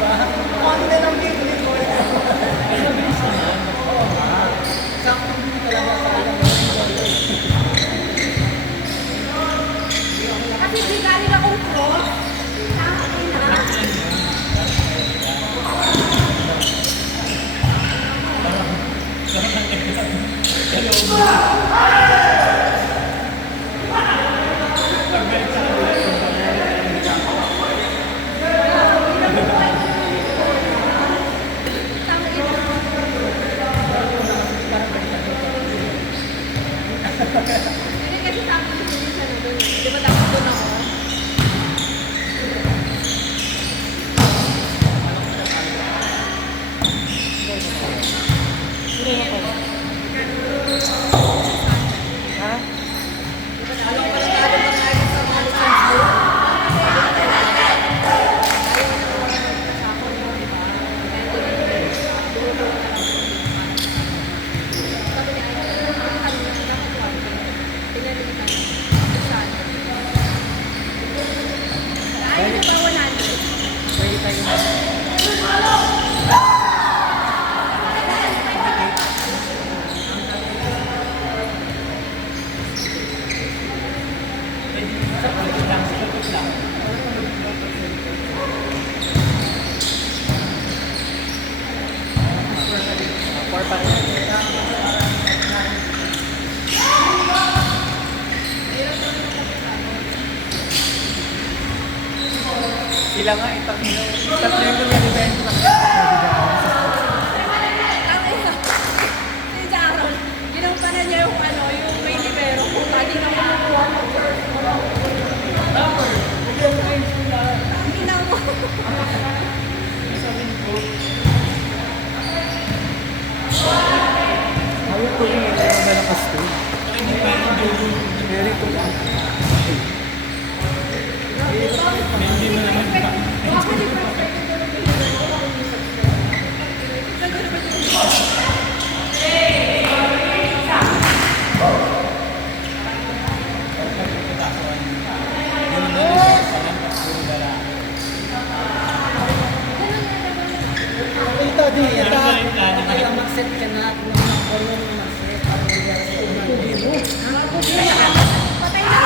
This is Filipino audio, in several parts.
ba? Konti lang yung ko. Oo nga. Sakto din talaga sa alam. Kasi di galing akong cross. Sa akin na. Hindi kasi sabi ko din siya na doon. Di ba dapat doon ako? Ha? Alam ko lang lalo pa tayo sa mga license doon. Sabi niya, ang tanong na dapat wag. Pinalitan. Saan? Ay, ito ba 100? Pwede tayo. Or pa rin. Sila nga, tatlo yung lumilibento na. Si Jaron, ginampanan niya yung ano, yung may libero. Kung lagi na kumukuha ng Tingnan mo. Ayaw ko rin ito yung malakas ko. Very cool. Ito di, ito. Kaya mag-set ka na. Kung mag-set. Patay na.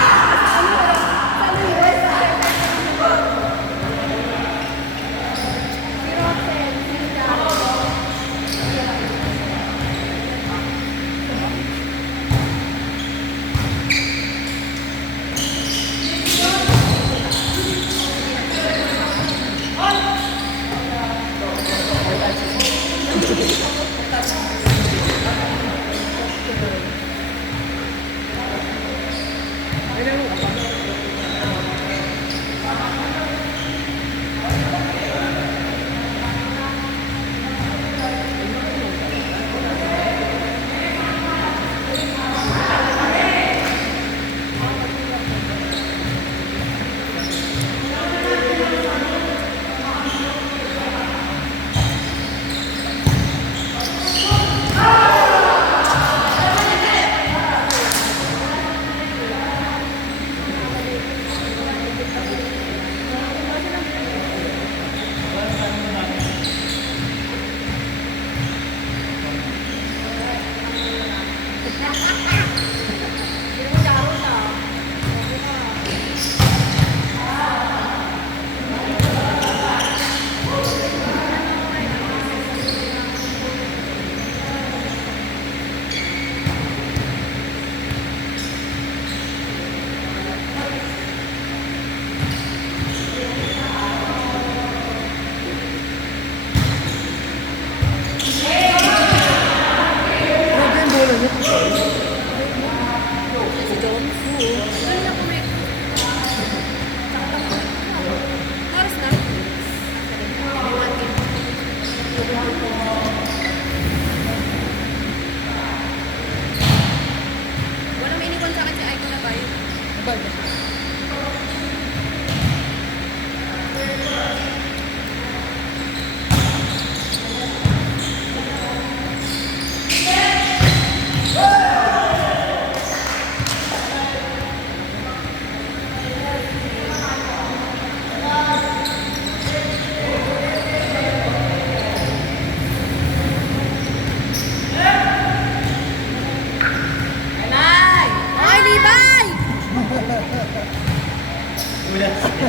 Ulat siya.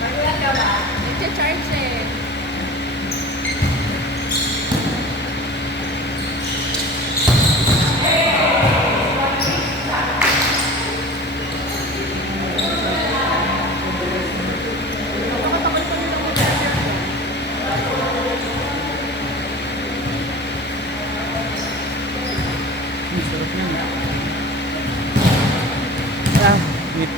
Magulat ka ba? Nagcha-charge eh. Sarap niya. Ah, wait.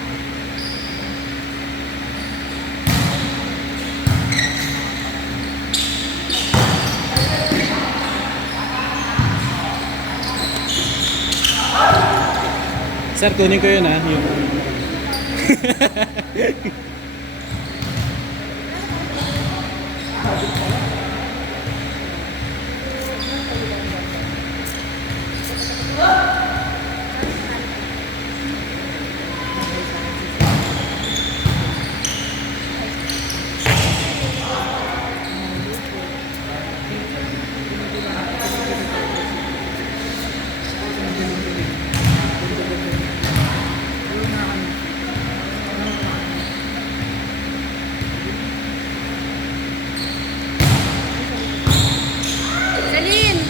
Sir, kunin ko yun yung... Celine!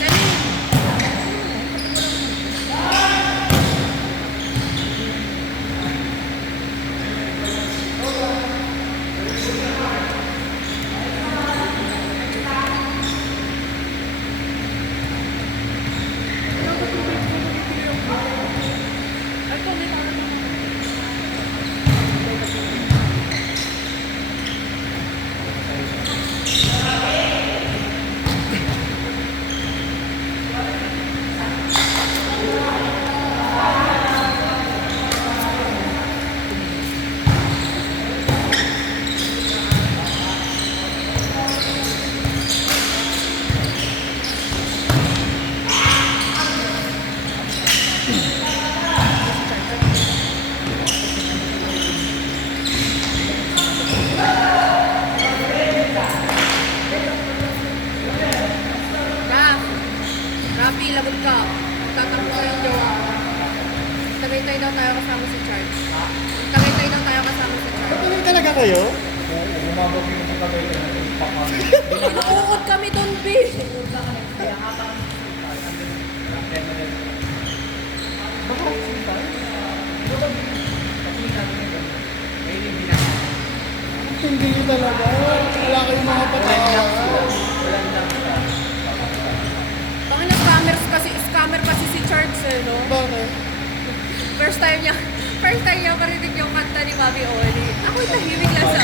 Celine! Raf! Rafi, lagot ka. Tatakbo ko yung jowa. Tagaytay daw tayo kasama si Charles. Tagaytay daw tayo kasama si Charles. Tuloy talaga kayo? Lumabog yung sa kabay ko. Inuukod kami doon, B. Hindi talaga. Wala kayong mga patawa. Bakit scammer kasi si Charles eh, no? Bakit? First time niya marinig yung kanta ni Bobby Oli. Ako'y tahimik lang sa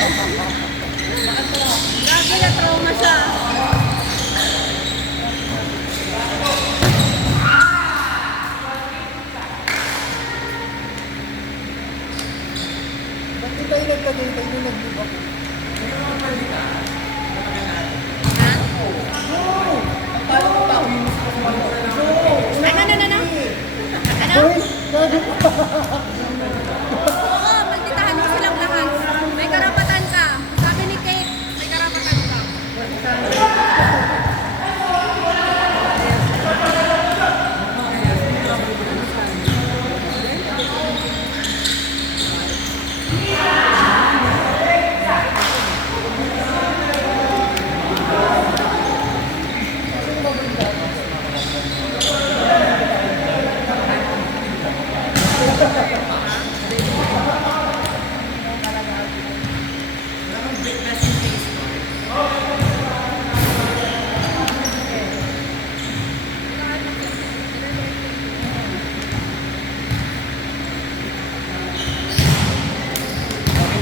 Lagi na trauma siya. Bakit tayo nagkagintay nung nag-iba? Ano? Ano? Hoy! Gago pa! Oo, malditahan mo silang lahat. May karapatan ka. Sabi ni Kate, may karapatan ka.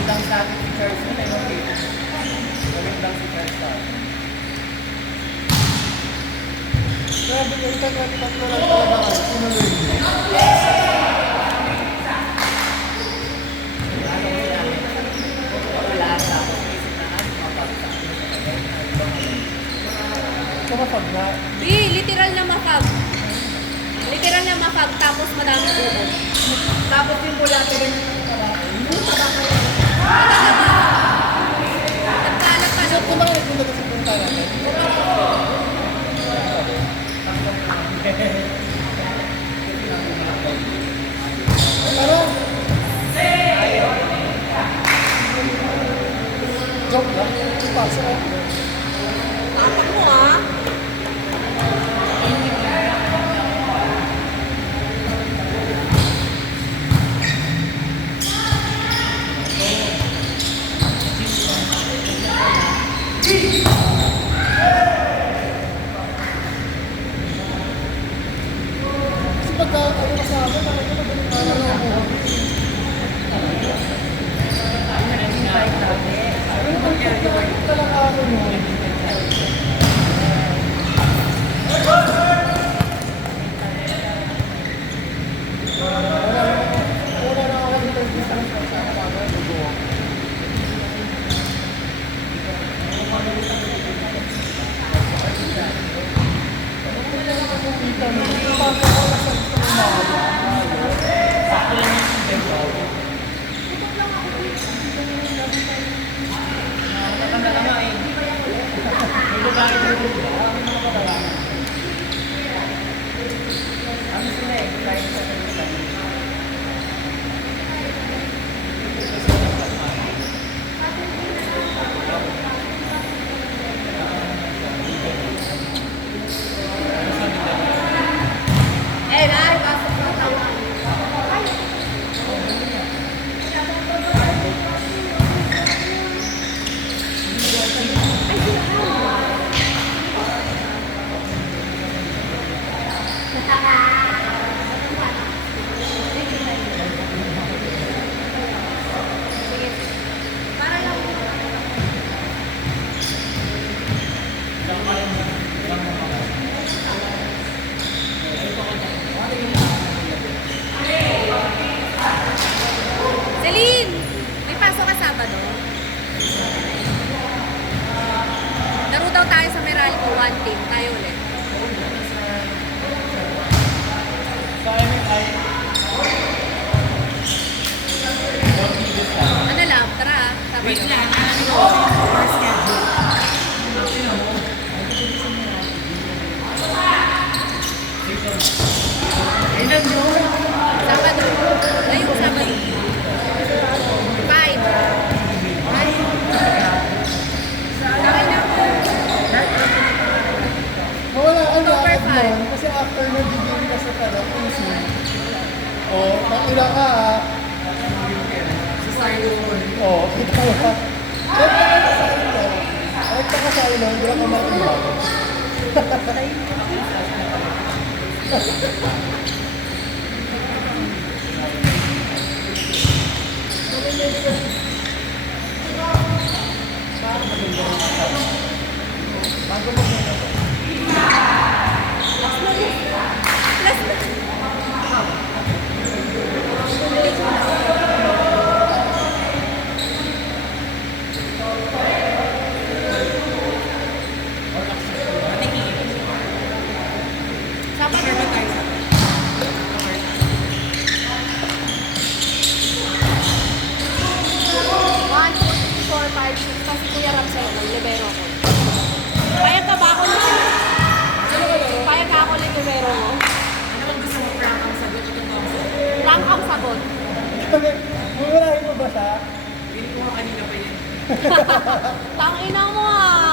Lang sa akin si Charles na okay. Gawin lang si Charles sa akin. Grabe kayo, tatlo lang talaga. Sinuloy niyo. Kumapag na. Literal na mafag. Literal na mafag, tapos madami buo. Tapos yung pula ka ganyan. Nagkalat ka So, na. kung bakit kung nag-isip kong tayo natin? Tara! Celine! May pasok ka Sabado? Laro daw tayo sa Meralco, one team. Tayo ulit. Sa amin ay Ano lang, tara. Sabado. Wait lang, alamin ko kasi yung super schedule. Ilan yun? Sabado. Ngayong Sabado. 5. Kaya na po. Mawala ka na October agad 5. nun, kasi after nag-game ka sa PC. Oh, makila ka ha. Sa Styrofoam. Oh, kita mo ha. Kahit ka sa silo. Kahit ka sa silo, hindi ka makila. Plus na. Sabado. Prepare ba tayo sa... 1, 2, 3, 4, 5, 6. Kasi Kuya Ramsey, libero ko. Payag ka ba ako ulit? Payag ka ako ulit libero mo? Ano bang gusto mo, prank ang sagot o totoo ang sagot? Lang ang sagot. Mumurahin mo ba siya? Hindi ko nga kanina pa yun. Tangina mo ah.